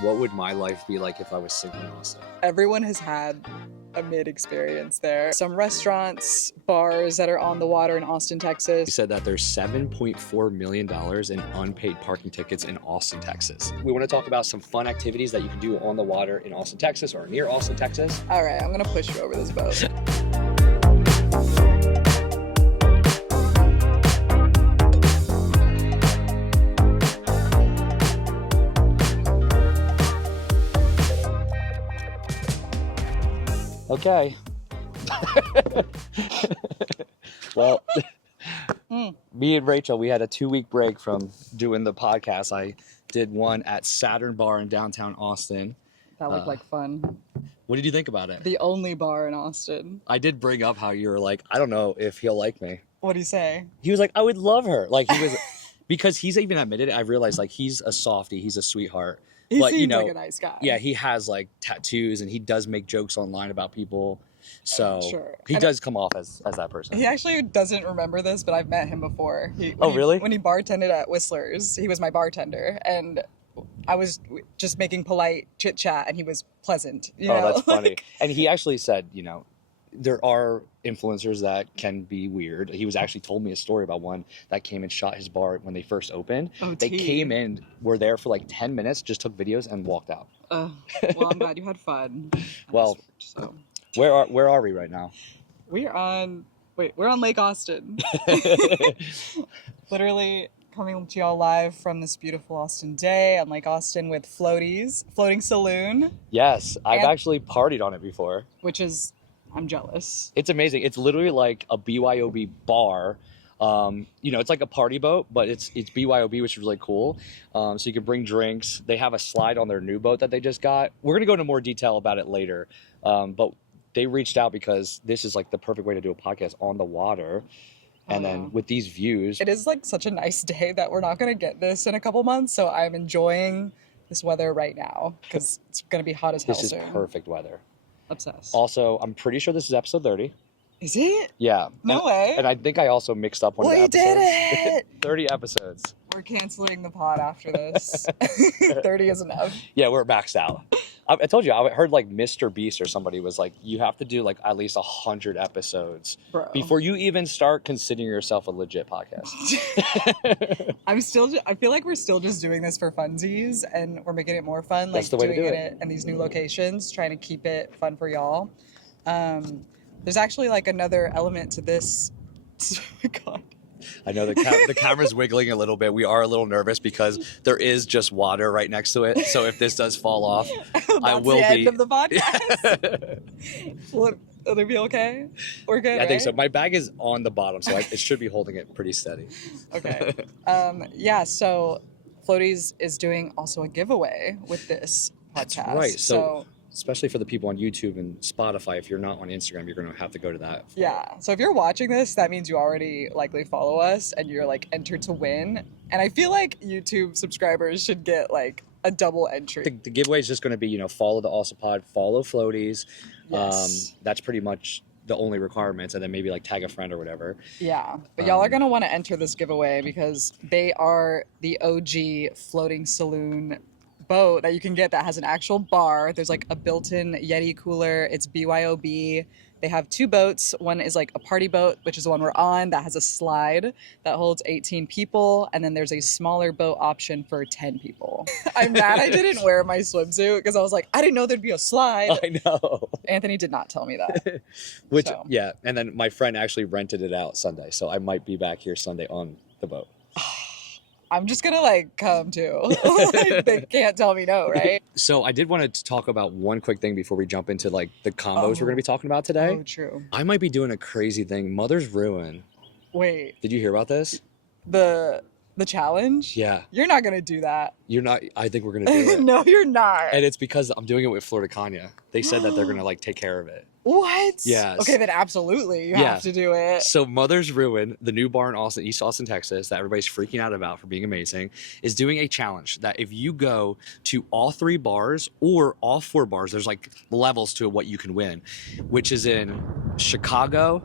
What would my life be like if I was single in Austin? Everyone has had a mid-experience there. Some restaurants, bars that are on the water in Austin, You Texas. said that there's $7.4 million in unpaid parking tickets in Austin, Texas. We want to talk about some fun activities that you can do on the water in Austin, Texas or near Austin, Texas. All right, I'm gonna push you over this boat. Okay. Well, me and Rachel, we had a 2-week break from doing the podcast. I did one at Saturn Bar in downtown Austin. That looked like fun. What did you think about it? The only bar in Austin. I did bring up how you were like, I don't know if he'll like me. What do you say? He was like, I would love her. Like he was, because he's even admitted it, I realized like he's a softie, he's a sweetheart. He But, seems you know, like a nice guy. Yeah, he has like tattoos and he does make jokes online about people. So Sure. he And does come off as that person. He actually doesn't remember this, but I've met him before. Really? When he bartended at Whistler's, he was my bartender, and I was just making polite chit chat, and he was pleasant. You know? That's funny. And he actually said, you know, there are influencers that can be weird. He was actually told me a story about one that came and shot his bar when they first opened. Oh, they tea. came in, were there for like 10 minutes, just took videos and walked out. Well, I'm glad you had fun. Well, So where are we right now? we're on Lake Austin. Literally coming to y'all live from this beautiful Austin day on Lake Austin with Floaties Saloon, Yes, I've And- actually partied on it before. which is, I'm jealous. It's amazing. It's literally like a BYOB bar. You know, it's like a party boat, but it's BYOB, which is really cool. So you can bring drinks. They have a slide on their new boat that they just got. We're going to go into more detail about it later. But they reached out because this is like the perfect way to do a podcast on the water. And then with these views, It is like such a nice day that we're not going to get this in a couple months, so I'm enjoying this weather right now because it's going to be hot as hell this is soon. perfect weather. Obsessed. Also, I'm pretty sure this is episode 30. Is it? Yeah. No way. And I think I also mixed up one of the We episodes. did it! 30 episodes. We're canceling the pod after this. 30 is enough. Yeah, we're maxed out. I told you, I heard like Mr. Beast or somebody was like, you have to do like at least 100 episodes Bro. before you even start considering yourself a legit podcast. I feel like we're still just doing this for funsies, and we're making it more fun. That's Like the way to doing do it in these new locations, trying to keep it fun for y'all. There's actually like another element to this. Oh my God. I know the camera's wiggling a little bit. We are a little nervous because there is just water right next to it. So if this does fall off, I will That's the be. end of the podcast. Will it be okay? We're good, I think so. right? My bag is on the bottom, so it should be holding it pretty steady. Okay. Yeah, so Floaties is doing also a giveaway with this podcast. That's right. So especially for the people on YouTube and Spotify, if you're not on Instagram, you're going to have to go to that. yeah. So if you're watching this, that means you already likely follow us and you're like entered to win. And I feel like YouTube subscribers should get like a double entry. The giveaway is just going to be, you know, follow the Awesome Pod, follow Floaties. Yes. That's pretty much the only requirements, and then maybe like tag a friend or whatever. Yeah, but y'all are gonna want to enter this giveaway because they are the OG floating saloon boat that you can get that has an actual bar. There's like a built-in Yeti cooler. It's BYOB. They have 2 boats. One is like a party boat, which is the one we're on, that has a slide that holds 18 people. And then there's a smaller boat option for 10 people. I'm mad I didn't wear my swimsuit because I was like, I didn't know there'd be a slide. I know. Anthony did not tell me that. Which, So. yeah. And then my friend actually rented it out Sunday. So I might be back here Sunday on the boat. I'm just gonna like come too. Like, they can't tell me no, right? So I did want to talk about one quick thing before we jump into like the combos we're going to be talking about today. Oh, true. I might be doing a crazy thing. Mother's Ruin. Wait, Did you hear about this? the challenge? Yeah. You're not gonna do that. You're not. I think we're going to do it. No, you're not. And it's because I'm doing it with Florida Kanya. They said that they're going to like take care of it. What? Yes. Okay, then absolutely you Yeah. have to do it. So Mother's Ruin, the new bar in Austin, East Austin, Texas, that everybody's freaking out about for being amazing, is doing a challenge that if you go to all 3 bars or all 4 bars, there's like levels to what you can win, which is in Chicago,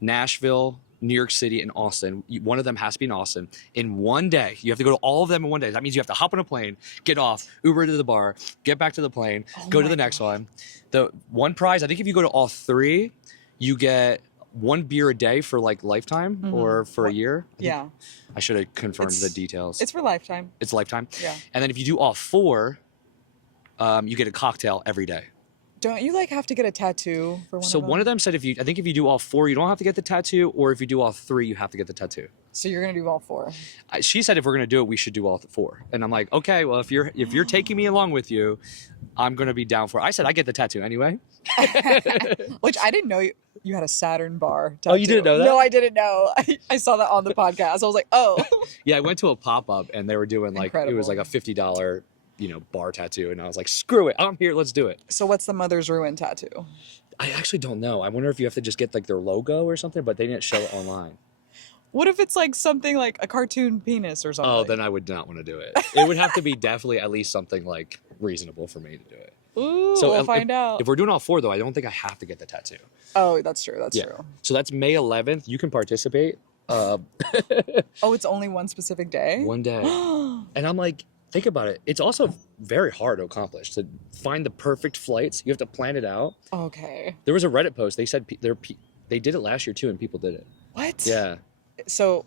Nashville, New York City, and Austin. One of them has to be in Austin. In one day, you have to go to all of them in one day. That means you have to hop on a plane, get off, Uber to the bar, get back to the plane, go to the next one. The one prize, I think if you go to all 3, you get 1 beer a day for like lifetime or for a year. I should have confirmed the details. It's for lifetime. It's lifetime? Yeah. And then if you do all 4, you get a cocktail every day. Don't you like have to get a tattoo for one of them? So one of them said I think if you do all 4, you don't have to get the tattoo, or if you do all 3, you have to get the tattoo. So you're gonna do all 4. She said if we're gonna do it, we should do all 4. And I'm like, okay, well if you're taking me along with you, I'm gonna be down for it. I said I get the tattoo anyway. Which I didn't know you had a Saturn bar tattoo. Oh, you didn't know that? No, I didn't know. I saw that on the podcast. I was like, oh. Yeah, I went to a pop-up and they were doing like it was like a $50 bar tattoo, and I was like, screw it, I'm here, let's do it. So what's the Mother's Ruin tattoo? I actually don't know. I wonder if you have to just get like their logo or something, but they didn't show it online. What if it's like something like a cartoon penis or something? Oh, then I would not want to do it. It would have to be definitely at least something like reasonable for me to do it. Ooh, so we'll find out. If we're doing all 4 though, I don't think I have to get the tattoo. Oh, that's true. That's true. So that's May 11th. You can participate. Oh, it's only one specific day? One day. And I'm like, think about it. It's also very hard to accomplish. To find the perfect flights, you have to plan it out. Okay. There was a Reddit post. They said they did it last year too, and people did it. What? Yeah. So,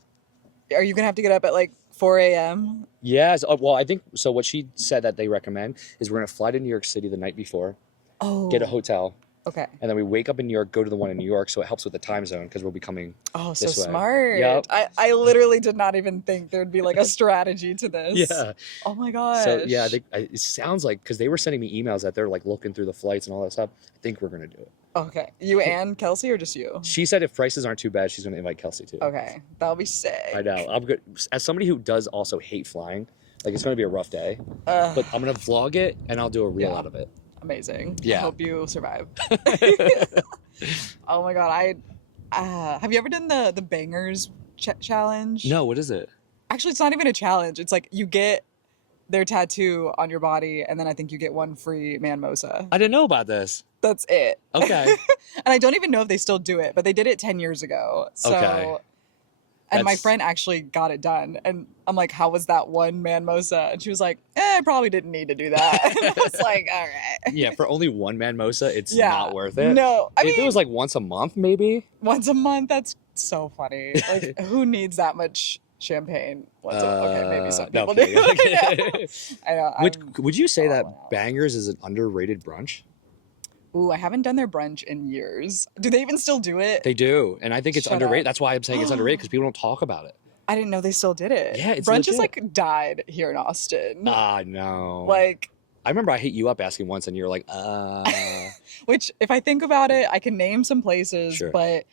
are you gonna have to get up at like 4 a.m.? Yes. Well, I think so. What she said that they recommend is we're gonna fly to New York City the night before. Oh. Get a hotel. Okay. And then we wake up in New York, go to the one in New York, so it helps with the time zone because we'll be coming. Oh, so this way. smart. Yep. I literally did not even think there'd be like a strategy to this. Yeah. Oh my gosh. So yeah, it sounds like because they were sending me emails that they're like looking through the flights and all that stuff. I think we're gonna do it. Okay. You and Kelsey or just you? She said if prices aren't too bad, she's gonna invite Kelsey too. Okay. That'll be sick. I know. I'm good. As somebody who does also hate flying, like it's gonna be a rough day. But I'm gonna vlog it and I'll do a reel out of it. Amazing. Yeah. I hope you survive. Oh my god, have you ever done the bangers challenge? No, what is it? Actually, it's not even a challenge. It's like you get their tattoo on your body, and then I think you get 1 free man mosa. I didn't know about this. That's it. Okay. And I don't even know if they still do it, but they did it 10 years ago. So, okay. And my friend actually got it done. And I'm like, how was that 1 man mosa? And she was like, I probably didn't need to do that. And I was like, all right. Yeah, for only 1 man mosa, it's not worth it. No. I mean, if it was like once a month, maybe. Once a month, that's so funny. Like, who needs that much champagne? Okay, maybe some people do. I know. Would you say that Bangers is an underrated brunch? Ooh, I haven't done their brunch in years. Do they even still do it? They do, and I think it's underrated. Up. That's why I'm saying it's underrated, because people don't talk about it. I didn't know they still did it. Yeah, it's brunch legit. is like died here in Austin. No. Like, I remember I hit you up asking once, and you were like, Which, if I think about it, I can name some places, Sure. but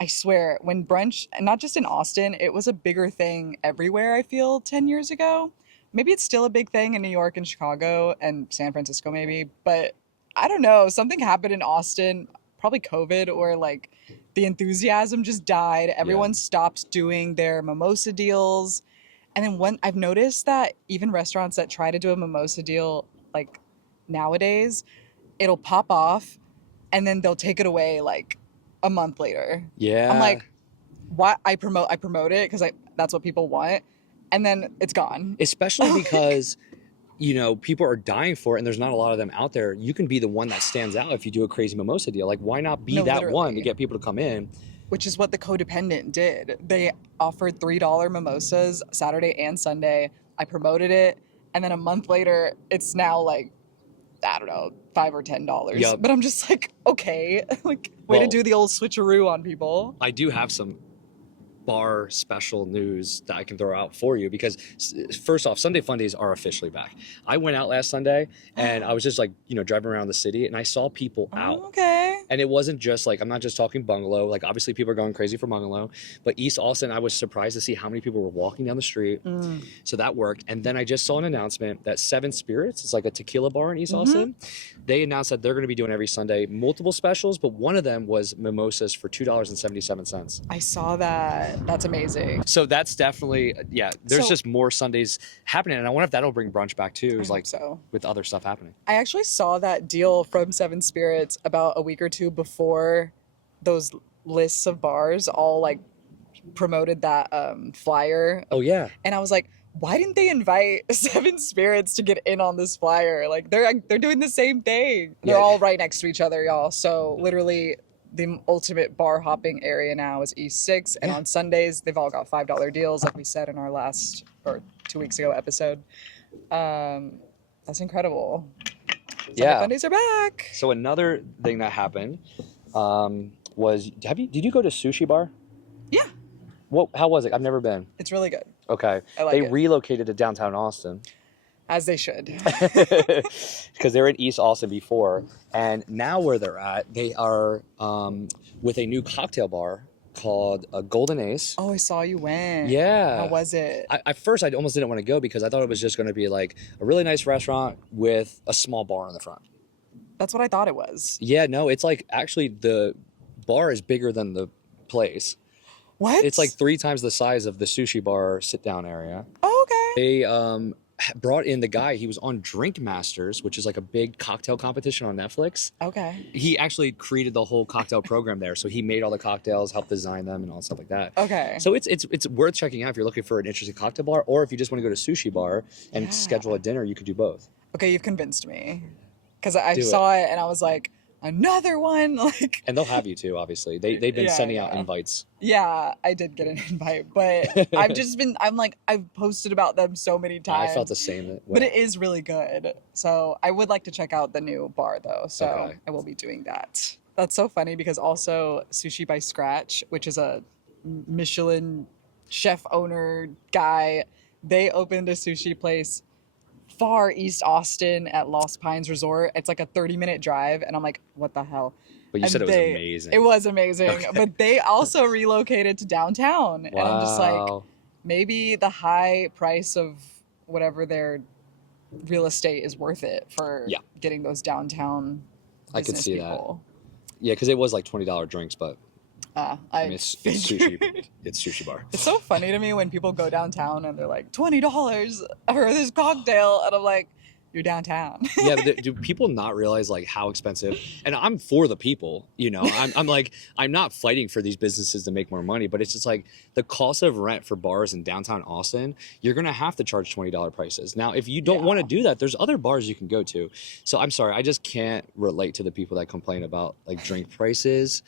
I swear, when brunch, and not just in Austin, it was a bigger thing everywhere, I feel, 10 years ago. Maybe it's still a big thing in New York and Chicago and San Francisco, maybe, but I don't know. Something happened in Austin, probably COVID, or like the enthusiasm just died. Everyone stopped doing their mimosa deals. And then I've noticed that even restaurants that try to do a mimosa deal, like nowadays, it'll pop off and then they'll take it away like a month later. Yeah. I'm like, what? I promote it because that's what people want. And then it's gone. Especially because, people are dying for it and there's not a lot of them out there. You can be the one that stands out if you do a crazy mimosa deal. Like, why not be that one to get people to come in? Which is what the Codependent did. They offered $3 mimosas Saturday and Sunday. I promoted it. And then a month later, it's now like, I don't know, $5 or $10. Yep. But I'm just like, okay, like way to do the old switcheroo on people. I do have some bar special news that I can throw out for you because first off, Sunday Fundays are officially back. I went out last Sunday and I was just like, driving around the city and I saw people out. Okay. And it wasn't just like, I'm not just talking Bungalow. Like obviously people are going crazy for Bungalow, but East Austin, I was surprised to see how many people were walking down the street. So that worked. And then I just saw an announcement that Seven Spirits, it's like a tequila bar in East Austin. They announced that they're going to be doing every Sunday multiple specials, but one of them was mimosas for $2.77. I saw that. That's amazing. So that's definitely, there's just more Sundays happening. And I wonder if that'll bring brunch back too, with other stuff happening. I actually saw that deal from Seven Spirits about a week or two before those lists of bars all like promoted that flyer, Oh yeah. and I was like, why didn't they invite Seven Spirits to get in on this flyer? Like they're doing the same thing. They're Yeah. all right next to each other, y'all. So literally, the ultimate bar hopping area now is E6, and Yeah. on Sundays they've all got $5 deals, like we said in our last or 2 weeks ago episode. That's incredible. Sunday Fun Days are back. So another thing that happened was did you go to Sushi Bar? Yeah. How was it? I've never been. It's really good. Okay. I like they it. relocated to downtown Austin. As they should. Because they were in East Austin before. And now where they're at, they are with a new cocktail bar called Golden Ace. Oh, I saw you went. Yeah. How was it? At first, I almost didn't want to go because I thought it was just going to be like a really nice restaurant with a small bar in the front. That's what I thought it was. Yeah, no, it's like actually the bar is bigger than the place. What? It's like 3 times the size of the sushi bar sit-down area. Oh, okay. They brought in the guy. He was on Drink Masters, which is like a big cocktail competition on Netflix. Okay. He actually created the whole cocktail program there. So he made all the cocktails, helped design them, and all stuff like that. Okay. So it's worth checking out if you're looking for an interesting cocktail bar, or if you just want to go to sushi bar and schedule a dinner. You could do both. Okay, you've convinced me. Because I Do it. saw it and I was like, another one. Like, And they'll have you too, obviously. They've been sending out invites. yeah, I did get an invite, but I've posted about them so many times. I felt the same way. But it is really good. So I would like to check out the new bar though. So Okay. I will be doing that. That's so funny because also Sushi by Scratch, which is a Michelin chef owner guy, they opened a sushi place far East Austin at Lost Pines Resort. It's like a 30-minute drive, and I'm like, what the hell? But you And said it was amazing. It was amazing. Okay. But they also relocated to downtown. And I'm just like, Wow. maybe the high price of whatever their real estate is worth it for getting those downtown I could business see people. Yeah, because it was like $20 drinks, but I I mean, it's sushi. It's sushi bar. It's so funny to me when people go downtown and they're like, $20 for this cocktail. And I'm like, you're downtown. Yeah, but do people not realize like how expensive? And I'm for the people, you know. I'm like, I'm not fighting for these businesses to make more money, but it's just like the cost of rent for bars in downtown Austin. You're gonna have to charge $20 prices. Now, if you don't want to do that, there's other bars you can go to. So I'm sorry, I just can't relate to the people that complain about like drink prices.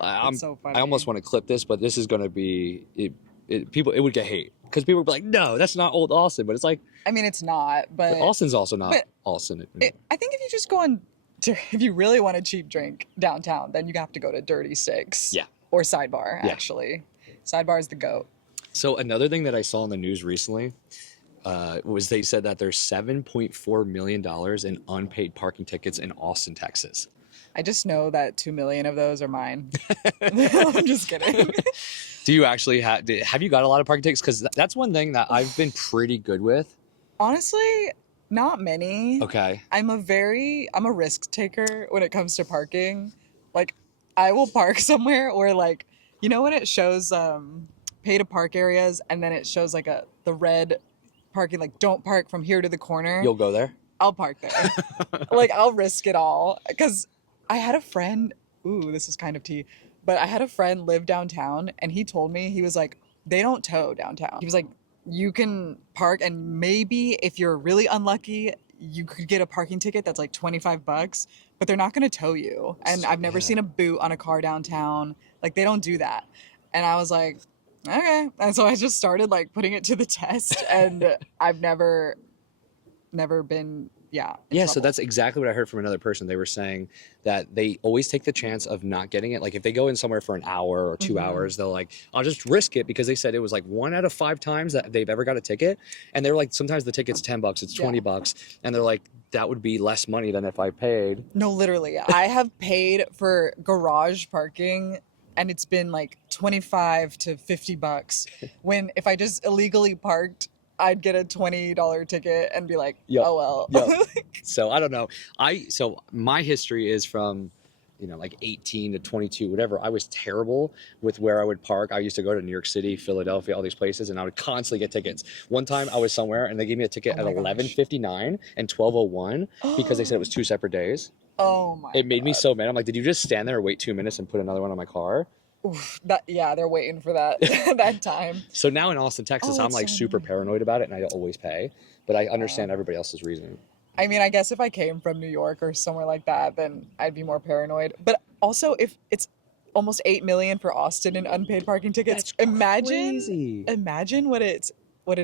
It's so funny. I almost want to clip this, but this is gonna be it would get hate because people would be like, no, that's not old Austin, but it's like. I mean, it's not, but Austin's also not Austin. I think if you just go on, if you really want a cheap drink downtown, then you have to go to Dirty Six. Yeah. Or Sidebar, actually. Sidebar is the GOAT. So another thing that I saw in the news recently was they said that there's $7.4 million in unpaid parking tickets in Austin, Texas. I just know that 2 million of those are mine. I'm just kidding. Do you actually have you got a lot of parking tickets? Because that's one thing that I've been pretty good with. Honestly, not many. Okay. I'm a risk taker when it comes to parking. Like, I will park somewhere where, like, you know when it shows pay to park areas and then it shows like the red parking, like don't park from here to the corner. You'll go there? I'll park there. Like, I'll risk it all. Because I had a friend, this is kind of tea, but I had a friend live downtown and he told me, he was like, they don't tow downtown. He was like, you can park and maybe if you're really unlucky, you could get a parking ticket that's like $25, but they're not going to tow you. And I've never seen a boot on a car downtown. Like, they don't do that. And I was like, okay. And so I just started like putting it to the test and I've never been, in So trouble. that's exactly what I heard from another person. They were saying that they always take the chance of not getting it. Like if they go in somewhere for an hour or 2 hours, they'll like, I'll just risk it because they said it was like 1 out of 5 times that they've ever got a ticket. And they're like, sometimes the ticket's $10, it's $20. And they're like, that would be less money than if I paid. No, literally. I have paid for garage parking and it's been like $25 to $50 when if I just illegally parked, I'd get a $20 ticket and be like, oh well. So I don't know. So my history is from, like 18 to 22, whatever. I was terrible with where I would park. I used to go to New York City, Philadelphia, all these places, and I would constantly get tickets. One time I was somewhere and they gave me a ticket at 11:59 and 12:01 because they said it was 2 separate days. Oh my It made me so mad. I'm like, did you just stand there and wait 2 minutes and put another one on my car? Oof, they're waiting for that that time. So now in Austin, Texas, Oh, I'm it's like so super annoying. paranoid about it, and I always pay. But I understand everybody else's reasoning. I mean, I guess if I came from New York or somewhere like that, then I'd be more paranoid. But also, if it's almost 8 million for Austin in unpaid parking tickets, That's imagine, crazy. imagine what it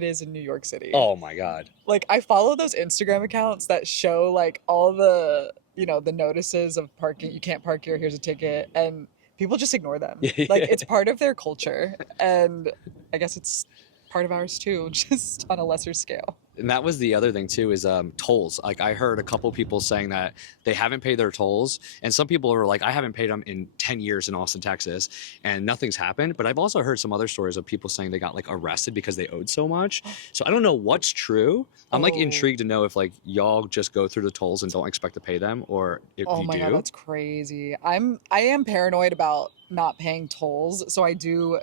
is in New York City. Oh my God. Like I follow those Instagram accounts that show like all the, the notices of parking. You can't park here. Here's a ticket, and people just ignore them. Like Yeah. it's part of their culture, and I guess it's part of ours too, just on a lesser scale. And that was the other thing too is tolls. Like I heard a couple people saying that they haven't paid their tolls, and some people are like, I haven't paid them in 10 years in Austin, Texas, and nothing's happened. But I've also heard some other stories of people saying they got like arrested because they owed so much. So I don't know what's true. I'm like Oh. intrigued to know if like y'all just go through the tolls and don't expect to pay them, or if Oh you my God, do. that's crazy. I am paranoid about not paying tolls, so I do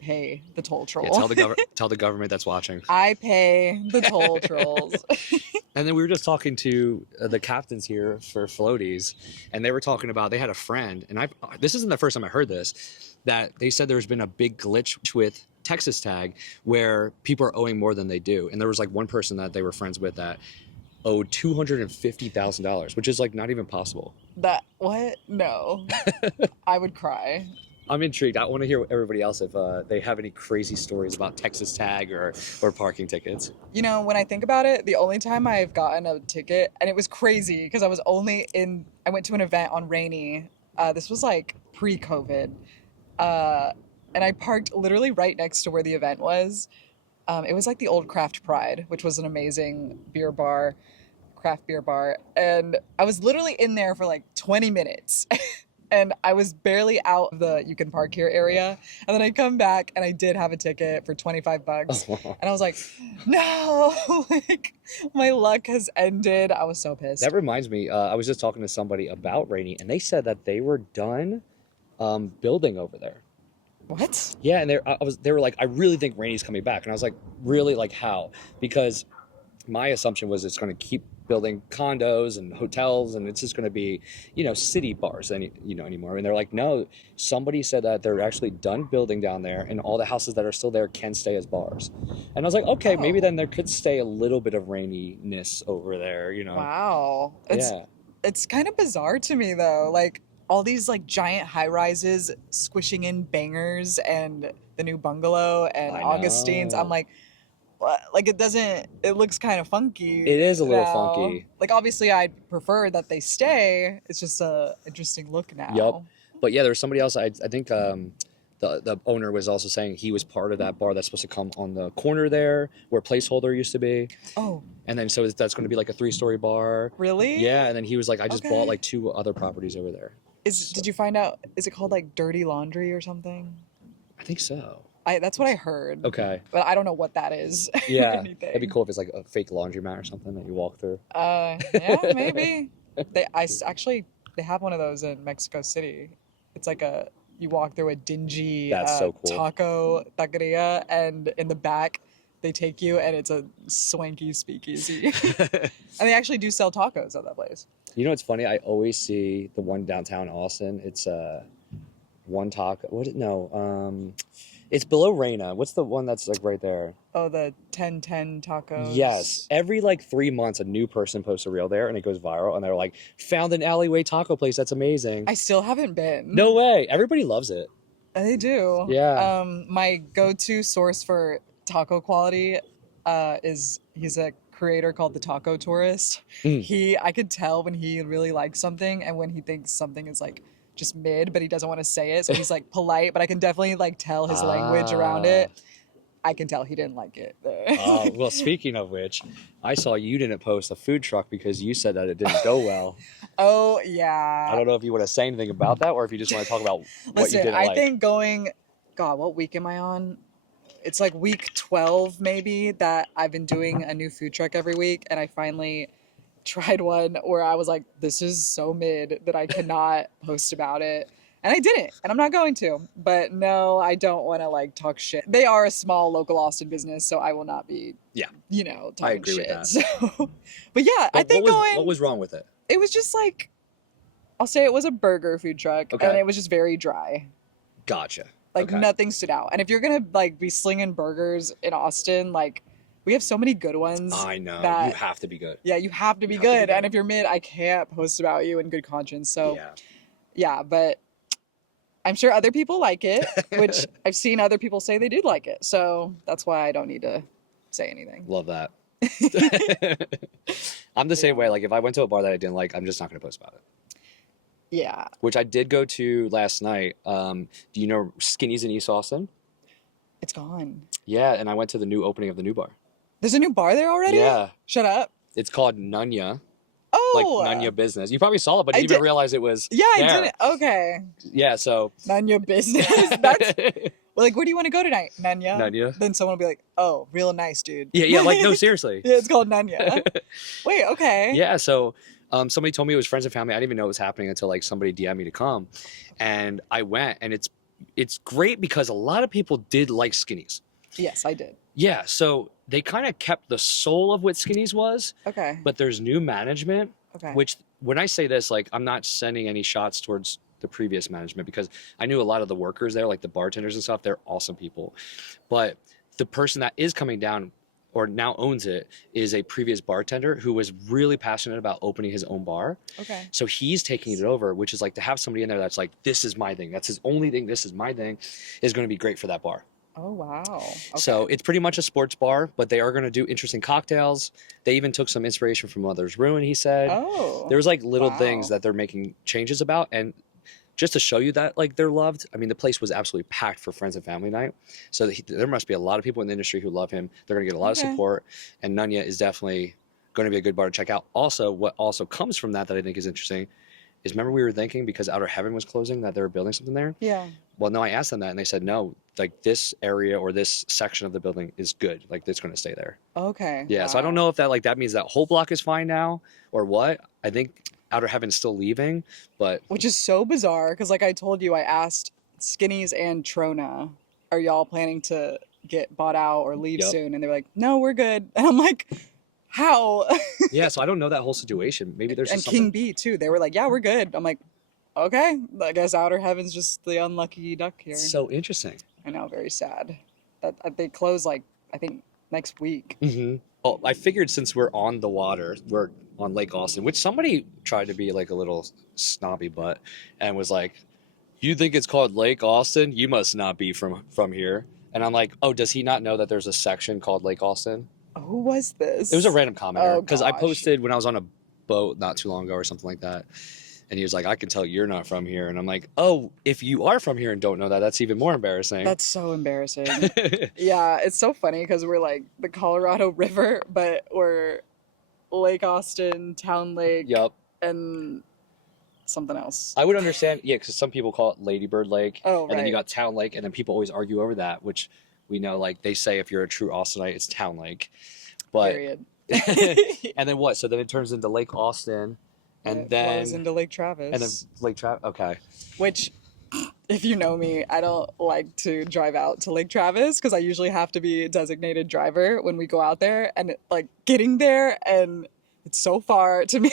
pay the toll Yeah, troll. tell the government that's watching. I pay the toll trolls. And then we were just talking to the captains here for Floaties, and they were talking about they had a friend, and this isn't the first time I heard this, that they said there's been a big glitch with Texas Tag where people are owing more than they do, and there was like one person that they were friends with that owed $250,000, which is like not even possible. That what? No. I would cry. I'm intrigued. I want to hear everybody else if they have any crazy stories about Texas Tag or parking tickets. When I think about it, the only time I've gotten a ticket, and it was crazy because I went to an event on Rainey. This was like pre-COVID. And I parked literally right next to where the event was. It was like the old Craft Pride, which was an amazing craft beer bar. And I was literally in there for like 20 minutes. And I was barely out of the you can park here area. And then I come back and I did have a ticket for 25 bucks. And I was like, no, like my luck has ended. I was so pissed. That reminds me, I was just talking to somebody about Rainey, and they said that they were done building over there. What? Yeah, and they were like, I really think Rainey's coming back, and I was like, really, like how? Because my assumption was it's going to keep building condos and hotels, and it's just going to be, city bars, anymore. And they're like, no, somebody said that they're actually done building down there, and all the houses that are still there can stay as bars. And I was like, okay, maybe Oh. then there could stay a little bit of raininess over there, Wow. Yeah. It's kind of bizarre to me though. Like all these like giant high rises squishing in Bangers and the new bungalow and I Augustine's. know. I'm like, what? Like it looks kind of funky. It is a little now. funky. Like obviously I'd prefer that they stay. It's just a interesting look now. Yup. But yeah, there was somebody else. I think the owner was also saying he was part of that bar that's supposed to come on the corner there where Placeholder used to be. Oh, And then so that's going to be like a 3-story bar. really? Yeah, and then he was like, I just Okay. bought like 2 other properties over there. Did you find out, is it called like Dirty Laundry or something? I think so. That's what I heard. Okay. But I don't know what that is. or Yeah, anything. that'd be cool if it's like a fake laundromat or something that you walk through. Yeah, maybe. Actually they have one of those in Mexico City. It's like you walk through a dingy That's so cool. taco taqueria, and in the back they take you, and it's a swanky speakeasy. And they actually do sell tacos at that place. You know what's funny? I always see the one downtown Austin. It's one taco. It's below Reina. What's the one that's like right there? Oh, the 1010 tacos. Yes. Every like 3 months, a new person posts a reel there, and it goes viral. And they're like, "Found an alleyway taco place. That's amazing." I still haven't been. No way. Everybody loves it. They do. Yeah. My go-to source for taco quality he's a creator called the Taco Tourist. I could tell when he really likes something and when he thinks something is like just mid, but he doesn't want to say it. So he's like polite, but I can definitely like tell his language around it. I can tell he didn't like it. Well, speaking of which, I saw you didn't post a food truck because you said that it didn't go well. Oh, yeah. I don't know if you want to say anything about that or if you just want to talk about what Listen, you didn't I like. think God, what week am I on? It's like week 12 maybe that I've been doing a new food truck every week, and I finally tried one where I was like, this is so mid that I cannot post about it. And I didn't, and I'm not going to. But no, I don't want to like talk shit. They are a small local Austin business, so I will not be, talking I agree shit. with that. So, but yeah, I think what was wrong with it? it was just like, I'll say it was a burger food truck, Okay. and it was just very dry. Gotcha. Like Okay. nothing stood out. And if you're gonna like be slinging burgers in Austin, like we have so many good ones I know. that You have to be good. yeah, you have to be good. And if you're mid, I can't post about you in good conscience. So Yeah. yeah, but I'm sure other people like it, which I've seen other people say they did like it. So that's why I don't need to say anything. Love that. I'm the same way. Like if I went to a bar that I didn't like, I'm just not gonna post about it. Yeah. Which I did go to last night. Do you know Skinny's in East Austin? It's gone. Yeah, and I went to the new opening of the new bar. There's a new bar there already? Yeah. Shut up. It's called Nunya. Oh. Like Nunya Business. You probably saw it, but I you didn't even did- realize it was Yeah, I there. didn't. Okay. Yeah, so None your business. That's well, like, where do you want to go tonight? Nanya. Nunya. Then someone will be like, oh, real nice, dude. Yeah, like no, seriously. Yeah, it's called Nanya. Wait, okay. Yeah, so somebody told me it was friends and family. I didn't even know it was happening until like somebody DM'd me to come. And I went, and it's great because a lot of people did like Skinny's. Yes, I did. Yeah, so they kind of kept the soul of what Skinny's was, Okay. but there's new management, Okay. which when I say this, like I'm not sending any shots towards the previous management because I knew a lot of the workers there, like the bartenders and stuff, they're awesome people. But the person that is coming down or now owns it is a previous bartender who was really passionate about opening his own bar. Okay. So he's taking it over, which is like to have somebody in there that's like, this is my thing. That's his only thing. This is my thing is going to be great for that bar. Oh, wow. Okay. So it's pretty much a sports bar, but they are going to do interesting cocktails. They even took some inspiration from Mother's Ruin, he said. Oh. There's like little Wow. things that they're making changes about. And just to show you that like they're loved, I mean, the place was absolutely packed for friends and family night. So there must be a lot of people in the industry who love him. They're going to get a lot of Okay. support. And Nunya is definitely going to be a good bar to check out. Also, what also comes from that I think is interesting is remember we were thinking because Outer Heaven was closing that they were building something there? Yeah. Well, no, I asked them that and they said, no, like this area or this section of the building is good. Like it's going to stay there. Okay. Yeah. So I don't Wow. know if that means that whole block is fine now or what. I think Outer Heaven's still leaving, but Which is so bizarre because, like I told you, I asked Skinny's and Trona, are y'all planning to get bought out or leave Yep. soon? And they're like, no, we're good. And I'm like, how? yeah, so I don't know that whole situation. Maybe there's And just King something. B too. They were like, yeah, we're good. I'm like, okay. I guess Outer Heaven's just the unlucky duck here. So interesting. I know, very sad. That they close like I think next week. Mm-hmm. Well, I figured since we're on the water, we're on Lake Austin, which somebody tried to be like a little snobby butt and was like, "You think it's called Lake Austin? You must not be from here." And I'm like, "Oh, does he not know that there's a section called Lake Austin?" Who was this? It was a random commenter Oh, because I gosh. posted when I was on a boat not too long ago or something like that. And he was like, I can tell you're not from here. And I'm like, oh, if you are from here and don't know that, that's even more embarrassing. That's so embarrassing. Yeah, it's so funny because we're like the Colorado River, but we're Lake Austin, Town Lake, Yep. and something else. I would understand, yeah, because some people call it Ladybird Lake. Oh, And then you right. got Town Lake, and then people always argue over that, which we know, like, they say if you're a true Austinite, it's Town Lake. But, Period. and then what? So then it turns into Lake Austin, and It then, flows into Lake Travis. and then Lake Travis. Okay. Which, if you know me, I don't like to drive out to Lake Travis because I usually have to be a designated driver when we go out there, and like getting there and it's so far to me,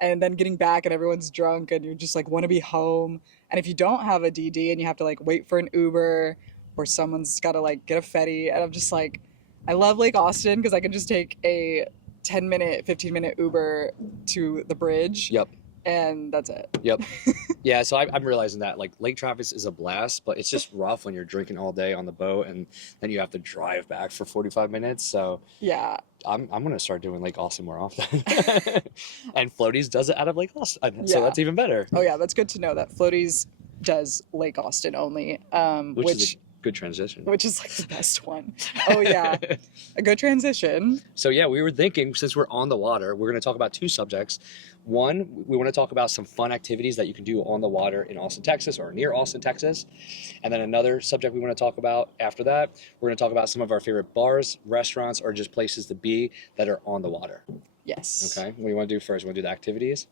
and then getting back and everyone's drunk and you just like want to be home, and if you don't have a DD and you have to like wait for an Uber or someone's got to like get a Fetty, and I'm just like, I love Lake Austin because I can just take a 10-minute, 15-minute Uber to the bridge. Yep. And that's it. Yep. Yeah, so I'm realizing that like Lake Travis is a blast, but it's just rough when you're drinking all day on the boat and then you have to drive back for 45 minutes. So Yeah. I'm gonna start doing Lake Austin more often. And Floaties does it out of Lake Austin, so Yeah. that's even better. Oh yeah, that's good to know that Floaties does Lake Austin only, Which is a good transition. which is like the best one. Oh yeah, a good transition. So yeah, we were thinking since we're on the water, we're gonna talk about two subjects. One, we want to talk about some fun activities that you can do on the water in Austin, Texas, or near Austin, Texas. And then another subject we want to talk about after that, we're going to talk about some of our favorite bars, restaurants, or just places to be that are on the water. Yes. Okay, what do you want to do first? You want to do the activities?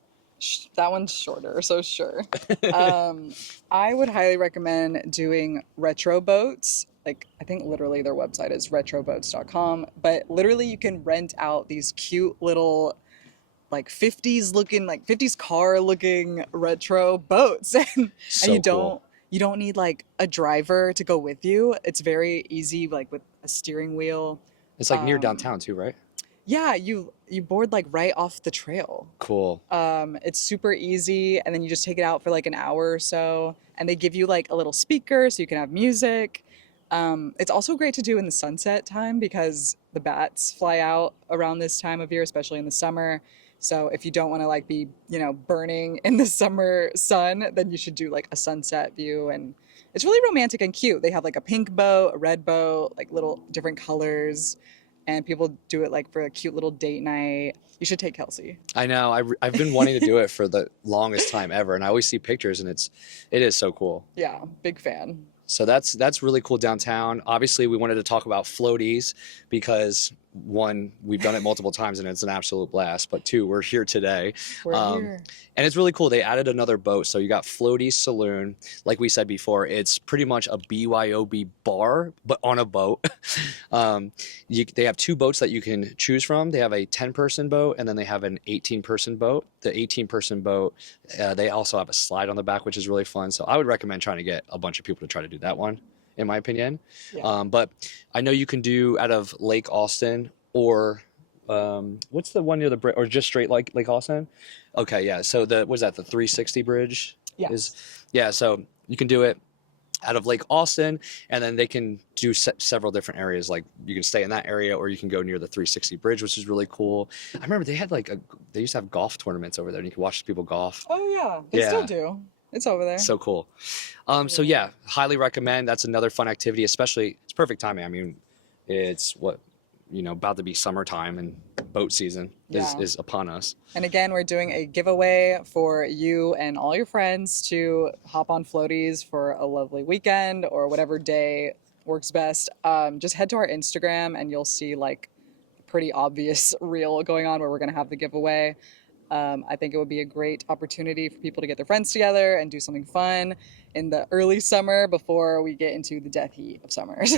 That one's shorter, so sure. I would highly recommend doing retro boats. Like, I think literally their website is retroboats.com, but literally you can rent out these cute little like 50s looking, like 50s car looking retro boats. And So you don't cool. you don't need like a driver to go with you. It's very easy, like with a steering wheel. It's like near Um, downtown too, right? yeah, you board like right off the trail. Cool. It's super easy, and then you just take it out for like an hour or so, and they give you like a little speaker so you can have music. It's also great to do in the sunset time because the bats fly out around this time of year, especially in the summer. So if you don't want to like be, burning in the summer sun, then you should do like a sunset view, and it's really romantic and cute. They have like a pink boat, a red boat, like little different colors, and people do it like for a cute little date night. You should take Kelsey. I know. I've been wanting to do it for the longest time ever, and I always see pictures, and it is so cool. Yeah, big fan. So that's really cool downtown. Obviously, we wanted to talk about floaties because one, we've done it multiple times and it's an absolute blast. But two, we're here today. We're here. And it's really cool. They added another boat. So you got Floaties Saloon. Like we said before, it's pretty much a BYOB bar, but on a boat. They have two boats that you can choose from. They have a 10-person boat and then they have an 18-person boat. The 18-person boat, they also have a slide on the back, which is really fun. So I would recommend trying to get a bunch of people to try to do that one, in my opinion. Yeah. But I know you can do out of Lake Austin or what's the one near the bridge, or just straight like Lake Austin? Okay, yeah. So was that the 360 bridge? Yes. Yeah. So you can do it out of Lake Austin, and then they can do several different areas. Like you can stay in that area, or you can go near the 360 bridge, which is really cool. I remember they had they used to have golf tournaments over there, and you could watch people golf. Oh yeah, they still do. It's over there. So cool. So yeah, highly recommend. That's another fun activity, especially it's perfect timing. I mean, it's about to be summertime and boat season is upon us. And again, we're doing a giveaway for you and all your friends to hop on floaties for a lovely weekend or whatever day works best. Just head to our Instagram and you'll see like a pretty obvious reel going on where we're going to have the giveaway. I think it would be a great opportunity for people to get their friends together and do something fun in the early summer before we get into the death heat of summers.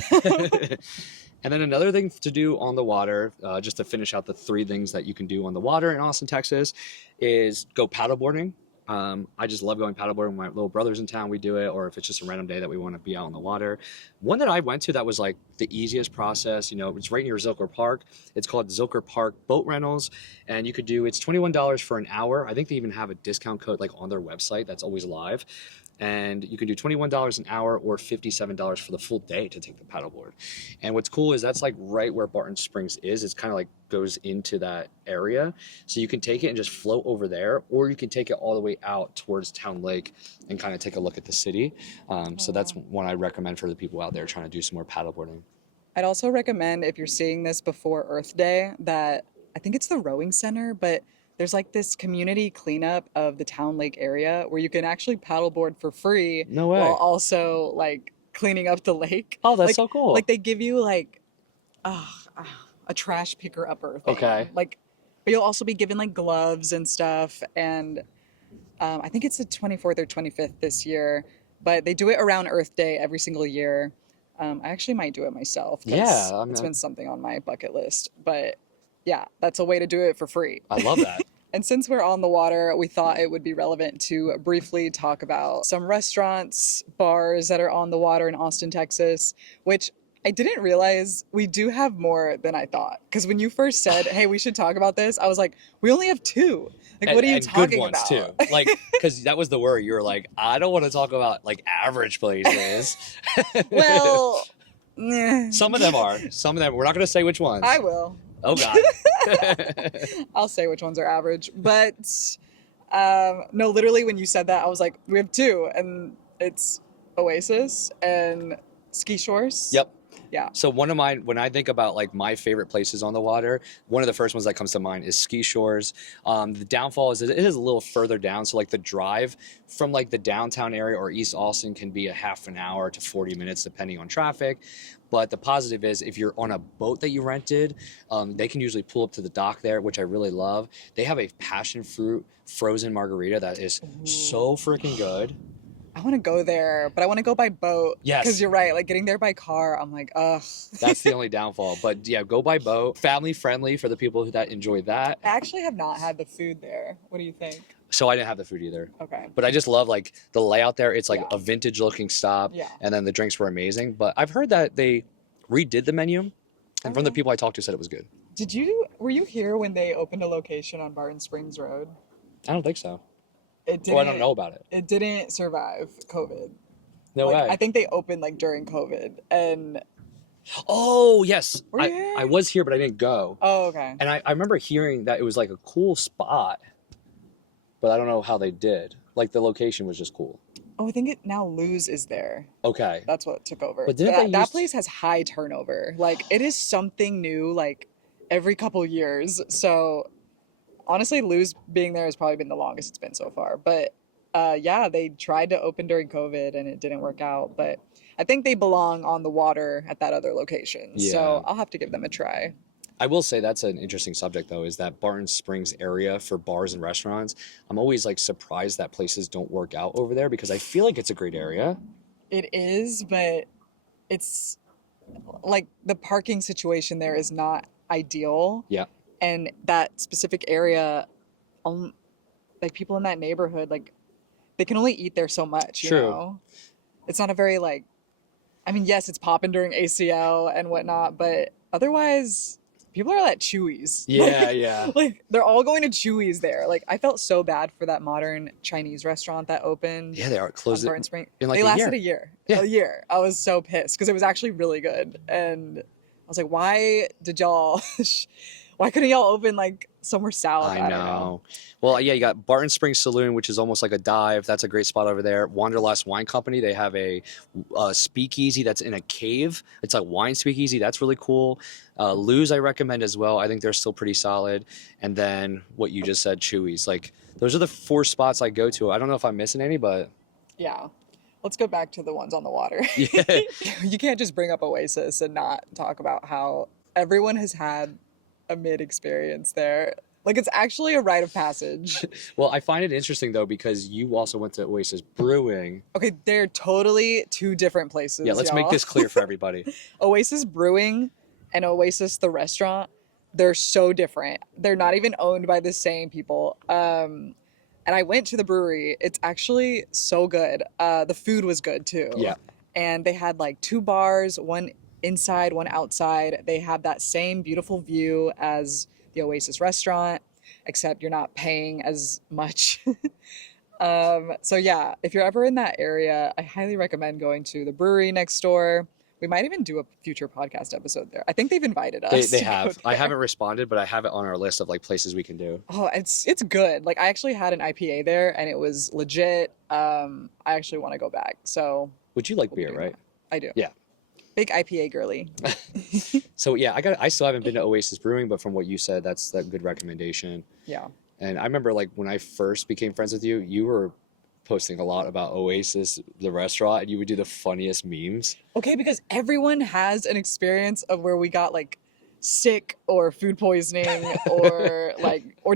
And then another thing to do on the water, just to finish out the three things that you can do on the water in Austin, Texas, is go paddleboarding. I just love going paddleboarding with my little brother's in town. We do it, or if it's just a random day that we want to be out on the water. One that I went to that was like the easiest process, it's right near Zilker Park. It's called Zilker Park Boat Rentals, and you could do, it's $21 for an hour. I think they even have a discount code like on their website that's always live. And you can do $21 an hour or $57 for the full day to take the paddleboard. And what's cool is that's like right where Barton Springs is. It's kind of like goes into that area. So you can take it and just float over there, or you can take it all the way out towards Town Lake and kind of take a look at the city. So that's one I recommend for the people out there trying to do some more paddleboarding. I'd also recommend, if you're seeing this before Earth Day, that I think it's the rowing center, but there's like this community cleanup of the Town Lake area where you can actually paddleboard for free. No way. While also like cleaning up the lake. Oh, that's like, so cool. Like they give you like a trash picker upper thing. Okay. Like, but you'll also be given like gloves and stuff. And I think it's the 24th or 25th this year, but they do it around Earth Day every single year. I actually might do it myself. Yeah. It's been something on my bucket list, but yeah, that's a way to do it for free. I love that. And since we're on the water, we thought it would be relevant to briefly talk about some restaurants, bars that are on the water in Austin, Texas, which I didn't realize we do have more than I thought. Because when you first said, hey, we should talk about this, I was like, we only have two. Like, what are you talking good ones about? Too. Like, because that was the worry. You were like, I don't want to talk about like average places. Well, some of them are. Some of them. We're not going to say which ones. I will. Oh, God. I'll say which ones are average. But no, literally when you said that, I was like, we have two. And it's Oasis and Ski Shores. Yep. Yeah. So one of mine, when I think about like my favorite places on the water, one of the first ones that comes to mind is Ski Shores. The downfall is it is a little further down. So like the drive from like the downtown area or East Austin can be a half an hour to 40 minutes depending on traffic. But the positive is if you're on a boat that you rented, they can usually pull up to the dock there, which I really love. They have a passion fruit frozen margarita that is so freaking good. I want to go there, but I want to go by boat. Yes. Because you're right. Like getting there by car, I'm like, ugh. That's the only downfall. But yeah, go by boat. Family friendly for the people that enjoy that. I actually have not had the food there. What do you think? So I didn't have the food either. Okay. But I just love like the layout there. It's like Yeah. a vintage looking stop. Yeah. And then the drinks were amazing. But I've heard that they redid the menu. And from the Okay. people I talked to said it was good. Were you here when they opened a location on Barton Springs Road? I don't think so. It didn't. Well, I don't know about it. It didn't survive COVID. No Like, way. I think they opened like during COVID, and Oh, yes. Were you here? I was here, but I didn't go. oh, okay. And I remember hearing that it was like a cool spot. But I don't know how they did. Like the location was just cool. Oh, I think it now Lou's is there. Okay. That's what took over. But didn't they that used- place has high turnover. Like it is something new like every couple years. So honestly, Lou's being there has probably been the longest it's been so far. But yeah, they tried to open during COVID and it didn't work out. But I think they belong on the water at that other location. Yeah. So I'll have to give them a try. I will say that's an interesting subject though, is that Barton Springs area for bars and restaurants. I'm always like surprised that places don't work out over there because I feel like it's a great area. It is, but it's like the parking situation there is not ideal. Yeah. And that specific area, like people in that neighborhood, like they can only eat there so much, you True. know? It's not a very like, I mean, yes, it's popping during ACL and whatnot, but otherwise people are at Chewy's. Yeah, yeah. Like they're all going to Chewy's there. Like I felt so bad for that modern Chinese restaurant that opened. Yeah, they are on closed Barton Spring. in like They a lasted year. a year. Yeah. A year. I was so pissed because it was actually really good. And I was like, why did y'all, why couldn't y'all open like somewhere south? I don't know. Well, yeah, you got Barton Springs Saloon, which is almost like a dive. That's a great spot over there. Wanderlust Wine Company, they have a speakeasy that's in a cave. It's like wine speakeasy. That's really cool. Lou's I recommend as well. I think they're still pretty solid. And then what you just said, Chewy's. Like those are the 4 spots I go to. I don't know if I'm missing any, but Yeah. Let's go back to the ones on the water. yeah. You can't just bring up Oasis and not talk about how everyone has had a mid experience there. Like it's actually a rite of passage. Well, I find it interesting though because you also went to Oasis Brewing. Okay, they're totally 2 different places. Yeah, let's make y'all. this clear for everybody. Oasis Brewing and Oasis the restaurant, they're so different. They're not even owned by the same people. And I went to the brewery. It's actually so good. The food was good too. Yeah. And they had like 2 bars, one inside, one outside. They have that same beautiful view as the Oasis restaurant, except you're not paying as much. So yeah, if you're ever in that area, I highly recommend going to the brewery next door. We might even do a future podcast episode there. I think they've invited us. They to go have. I there. haven't responded, but I have it on our list of like places we can do. Oh, it's good. Like I actually had an IPA there and it was legit. I actually want to go back. So Would you like we'll be beer, doing right? that. I do. Yeah. Big IPA girly. So yeah, I still haven't been to Oasis Brewing, but from what you said, that's a good recommendation. Yeah. And I remember like when I first became friends with you, you were posting a lot about Oasis, the restaurant, and you would do the funniest memes. Okay, because everyone has an experience of where we got like sick or food poisoning or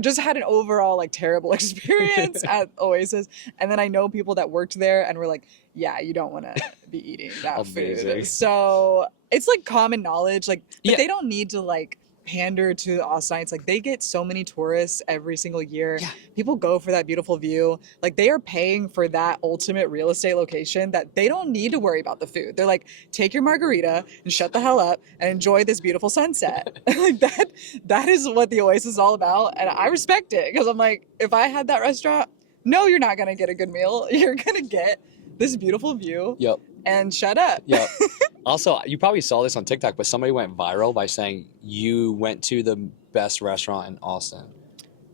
just had an overall like terrible experience at Oasis. And then I know people that worked there and were like, yeah, you don't want to be eating that Amazing. food. So it's like common knowledge. Like but Yeah. they don't need to like pander to the Austinites. Like they get so many tourists every single year. Yeah. People go for that beautiful view. Like they are paying for that ultimate real estate location that they don't need to worry about the food. They're like, take your margarita and shut the hell up and enjoy this beautiful sunset. Like that is what the Oasis is all about. And I respect it because I'm like, if I had that restaurant, no, you're not gonna get a good meal. You're gonna get this beautiful view Yep. and shut up. Yep. Also, you probably saw this on TikTok, but somebody went viral by saying you went to the best restaurant in Austin.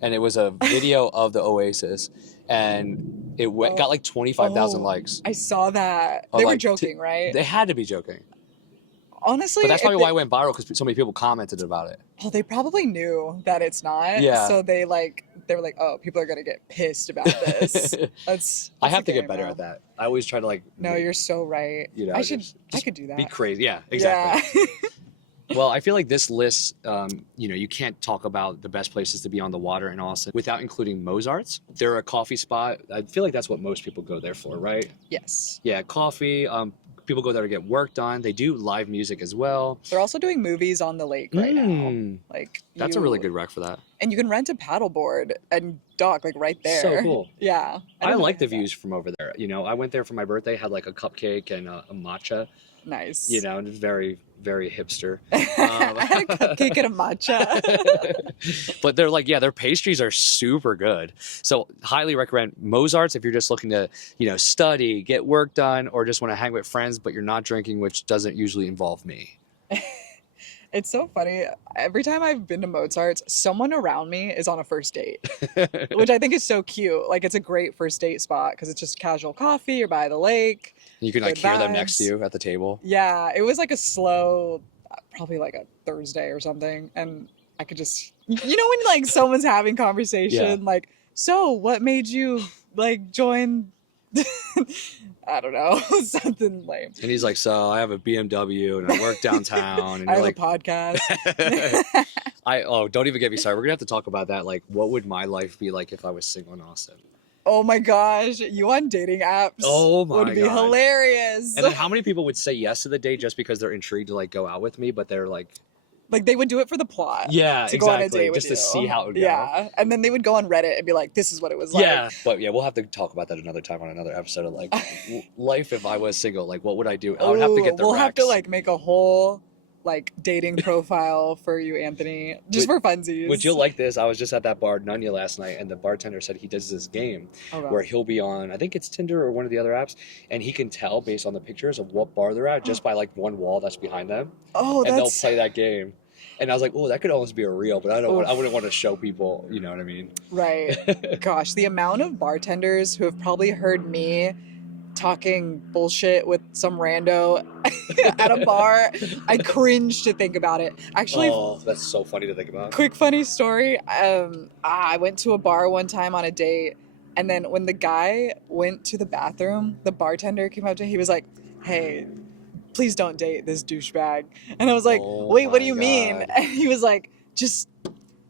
And it was a video of the Oasis, and it got like 25,000 Oh. likes. I saw that. Oh, They were like, joking, right? They had to be joking. Honestly, But that's if probably they- why it went viral, because so many people commented about it. Oh, they probably knew that it's not. Yeah. So they were like, oh, people are gonna get pissed about this. That's I that's have the to get game better now. at that. I always try to like No, you're so right. You know, I should just I could do that. be crazy. Yeah, exactly. Yeah. Well, I feel like this list, you can't talk about the best places to be on the water in Austin without including Mozart's. They're a coffee spot. I feel like that's what most people go there for, right? Yes. Yeah, coffee. People go there to get work done. They do live music as well. They're also doing movies on the lake right now. Like That's a really good rec for that. And you can rent a paddleboard and dock like right there. So cool. Yeah. I like the views from over there. I went there for my birthday, had like a cupcake and a matcha. Nice. And it's very, very hipster. I had a cupcake and a matcha. But they're like, their pastries are super good. So highly recommend Mozart's if you're just looking to, study, get work done, or just want to hang with friends, but you're not drinking, which doesn't usually involve me. It's so funny. Every time I've been to Mozart's, someone around me is on a first date, which I think is so cute. Like, it's a great first date spot because it's just casual coffee. You're by the lake. You can like hear them next to you at the table. Yeah, it was like a slow, probably like a Thursday or something, and I could just, when like someone's having conversation, like, so what made you like join? I don't know, something lame. And he's like, so I have a BMW and I work downtown. And I have like, a podcast. Don't even get me started. We're gonna have to talk about that. Like, what would my life be like if I was single in Austin? Oh my gosh, you on dating apps? Oh my would be hilarious. And then how many people would say yes to the date just because they're intrigued to like go out with me, but they're like they would do it for the plot. Yeah, to go on a exactly. date Just with to you. see how it would go. Yeah, and then they would go on Reddit and be like, "This is what it was like." Yeah, but we'll have to talk about that another time on another episode of like life if I was single. Like, what would I do? I would have to get the. We'll have to like make a whole like dating profile for you, Anthony, just for funsies. Would you like this? I was just at that bar, Nunya, last night, and the bartender said he does this game where he'll be on, I think it's Tinder or one of the other apps, and he can tell based on the pictures of what bar they're at just by like one wall that's behind them. Oh, and they'll play that game. And I was like, oh, that could almost be a reel, but I wouldn't want to show people, you know what I mean? Right. Gosh, the amount of bartenders who have probably heard me talking bullshit with some rando at a bar, I cringe to think about it. Actually, that's so funny to think about. Quick funny story. I went to a bar one time on a date, and then when the guy went to the bathroom, the bartender came up to him. He was like, "Hey, please don't date this douchebag." And I was like, "Wait, what do you mean?" And he was like, "Just,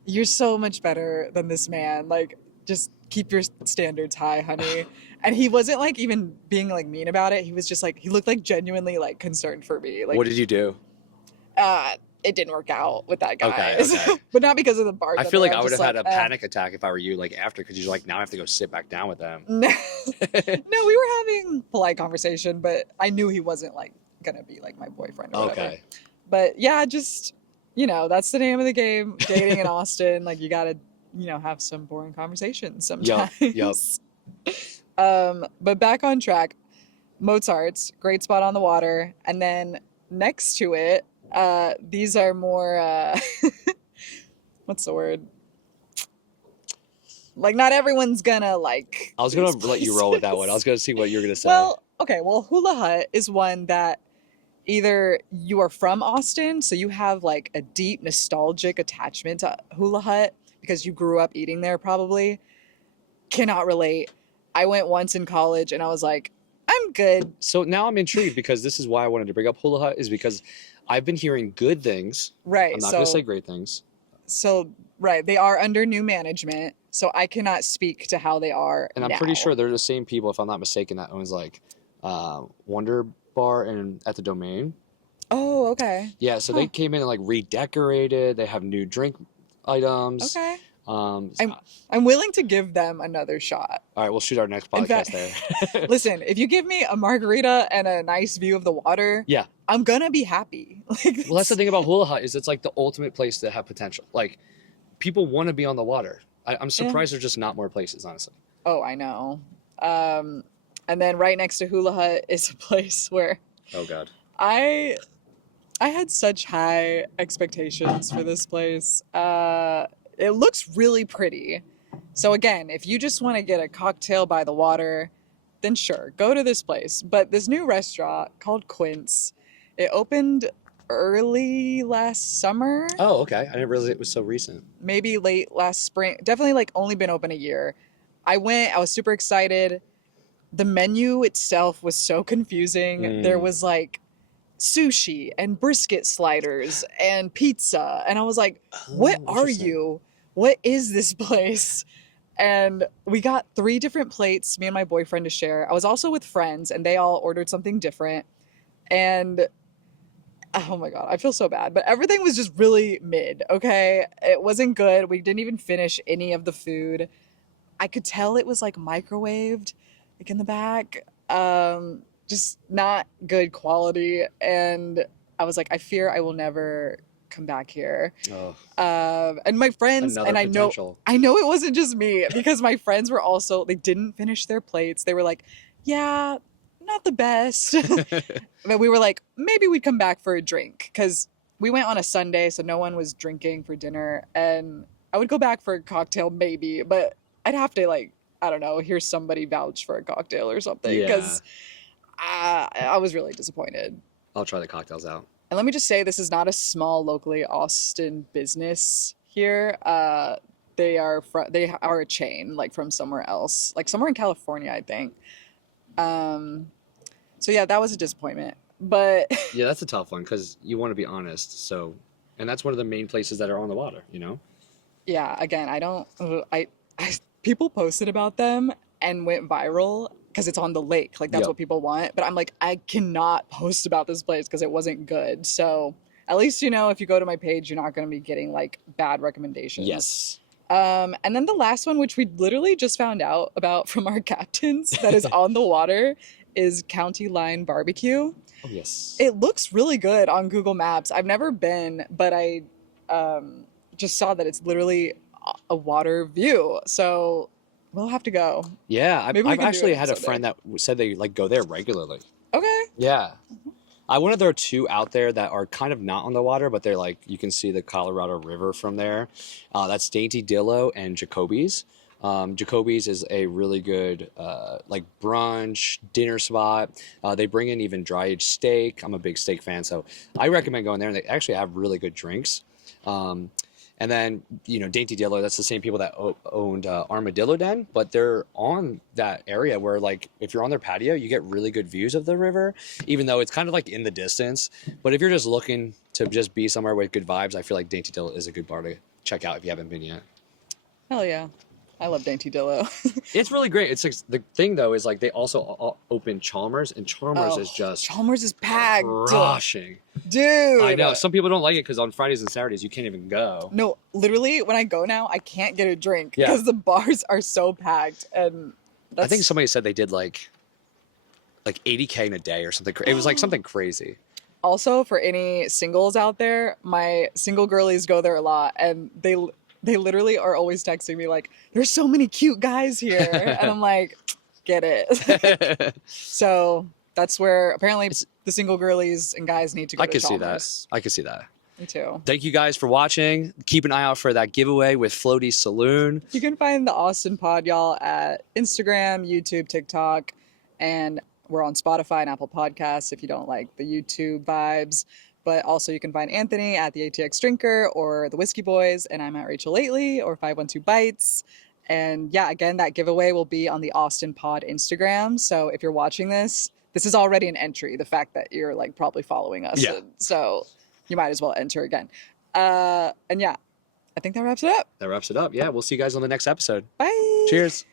you're so much better than this man. Like, just keep your standards high, honey." And he wasn't like even being like mean about it. He was just like, he looked like genuinely like concerned for me. Like, what did you do? It didn't work out with that guy. Okay. But not because of the bartender. I feel like I would have had a panic attack if I were you, like after, because you're like, now I have to go sit back down with them. No, we were having polite conversation, but I knew he wasn't like gonna be like my boyfriend or whatever. But yeah, just, that's the name of the game. Dating in Austin, like you gotta, have some boring conversations sometimes. Yep. But back on track, Mozart's, great spot on the water. And then next to it, these are more, what's the word? Like, not everyone's gonna like. I was gonna let you roll with that one. I was gonna see what you were gonna say. Well, Hula Hut is one that either you are from Austin, so you have like a deep nostalgic attachment to Hula Hut because you grew up eating there probably. Cannot relate. I went once in college and I was like, I'm good. So now I'm intrigued because this is why I wanted to bring up Hula Hut, is because I've been hearing good things. Right. I'm not going to say great things. So, right. They are under new management. So I cannot speak to how they are. And I'm pretty sure they're the same people, if I'm not mistaken, that owns like Wonder Bar and at the Domain. Oh, okay. Yeah. So they came in and like redecorated. They have new drink items. Okay. I'm willing to give them another shot. All right, we'll shoot our next podcast there. Listen, if you give me a margarita and a nice view of the water, I'm gonna be happy. Well, that's the thing about Hula Hut, is it's like the ultimate place to have potential. Like, people want to be on the water. I'm surprised there's just not more places, honestly. Oh, I know. And then right next to Hula Hut is a place where I had such high expectations for this place. It looks really pretty. So again, if you just want to get a cocktail by the water, then sure, go to this place. But this new restaurant called Quince, it opened early last summer. Oh, okay. I didn't realize it was so recent. Maybe late last spring. Definitely like only been open a year. I went, I was super excited. The menu itself was so confusing. There was like sushi and brisket sliders and pizza. And I was like, what Oh, are interesting. you? What is this place? And we got 3 different plates, me and my boyfriend, to share. I was also with friends, and they all ordered something different. And oh my God, I feel so bad. But everything was just really mid, okay? It wasn't good. We didn't even finish any of the food. I could tell it was like microwaved, like in the back. Just not good quality. And I was like, I fear I will never come back here. Oh, And my friends, another and potential. I know it wasn't just me because my friends were also, they didn't finish their plates. They were like, yeah, not the best. But we were like, maybe we'd come back for a drink because we went on a Sunday, so no one was drinking for dinner. And I would go back for a cocktail, maybe, but I'd have to, like, I don't know, hear somebody vouch for a cocktail or something Yeah. because I was really disappointed. I'll try the cocktails out. And let me just say, this is not a small locally Austin business here. They are a chain, like from somewhere else, like somewhere in California, I think. So yeah, that was a disappointment. But Yeah, that's a tough one because you want to be honest. So, and that's one of the main places that are on the water, you know? yeah, again, I people posted about them and went viral because it's on the lake. Like that's Yep. what people want. But I'm like, I cannot post about this place because it wasn't good. So at least, you know, if you go to my page, you're not going to be getting like bad recommendations. Yes. And then the last one, which we literally just found out about from our captains that is on the water, is County Line Barbecue. Oh, yes. It looks really good on Google Maps. I've never been, but I just saw that it's literally a water view. So we'll have to go. Yeah, Maybe we I've can do actually it had a someday. friend that said they like go there regularly. Okay. Yeah. I wanted there are 2 out there that are kind of not on the water, but they're like you can see the Colorado River from there. That's Dainty Dillo and Jacoby's. Jacoby's is a really good like brunch dinner spot. They bring in even dry aged steak. I'm a big steak fan, so I recommend going there. And they actually have really good drinks. And then, you know, Dainty Dillo, that's the same people that owned Armadillo Den, but they're on that area where, like, if you're on their patio, you get really good views of the river, even though it's kind of like in the distance. But if you're just looking to just be somewhere with good vibes, I feel like Dainty Dillo is a good bar to check out if you haven't been yet. Hell yeah. I love Dainty Dillo. It's really great. It's like, the thing, though, is like they also open Chalmers, and Chalmers is just Chalmers is packed. crushing. Dude. I know. Some people don't like it because on Fridays and Saturdays, you can't even go. No, literally, when I go now, I can't get a drink Yeah. because the bars are so packed. And I think somebody said they did like 80K in a day or something. It was like something crazy. Also, for any singles out there, my single girlies go there a lot, and they literally are always texting me like, "There's so many cute guys here," and I'm like, "Get it." So that's where apparently the single girlies and guys need to go. I to could see that. Chalmers. I could see that. Me too. Thank you guys for watching. Keep an eye out for that giveaway with Floaties Saloon. You can find the Austin Pod, y'all, at Instagram, YouTube, TikTok, and we're on Spotify and Apple Podcasts if you don't like the YouTube vibes. But also you can find Anthony at the ATX Drinker or the Whiskey Boys, and I'm at Rachel Lately or 512 Bites. And yeah, again, that giveaway will be on the Austin Pod Instagram. So if you're watching this is already an entry, the fact that you're like probably following us. Yeah. So you might as well enter again. And yeah, I think that wraps it up. That wraps it up. Yeah, we'll see you guys on the next episode. Bye. Cheers.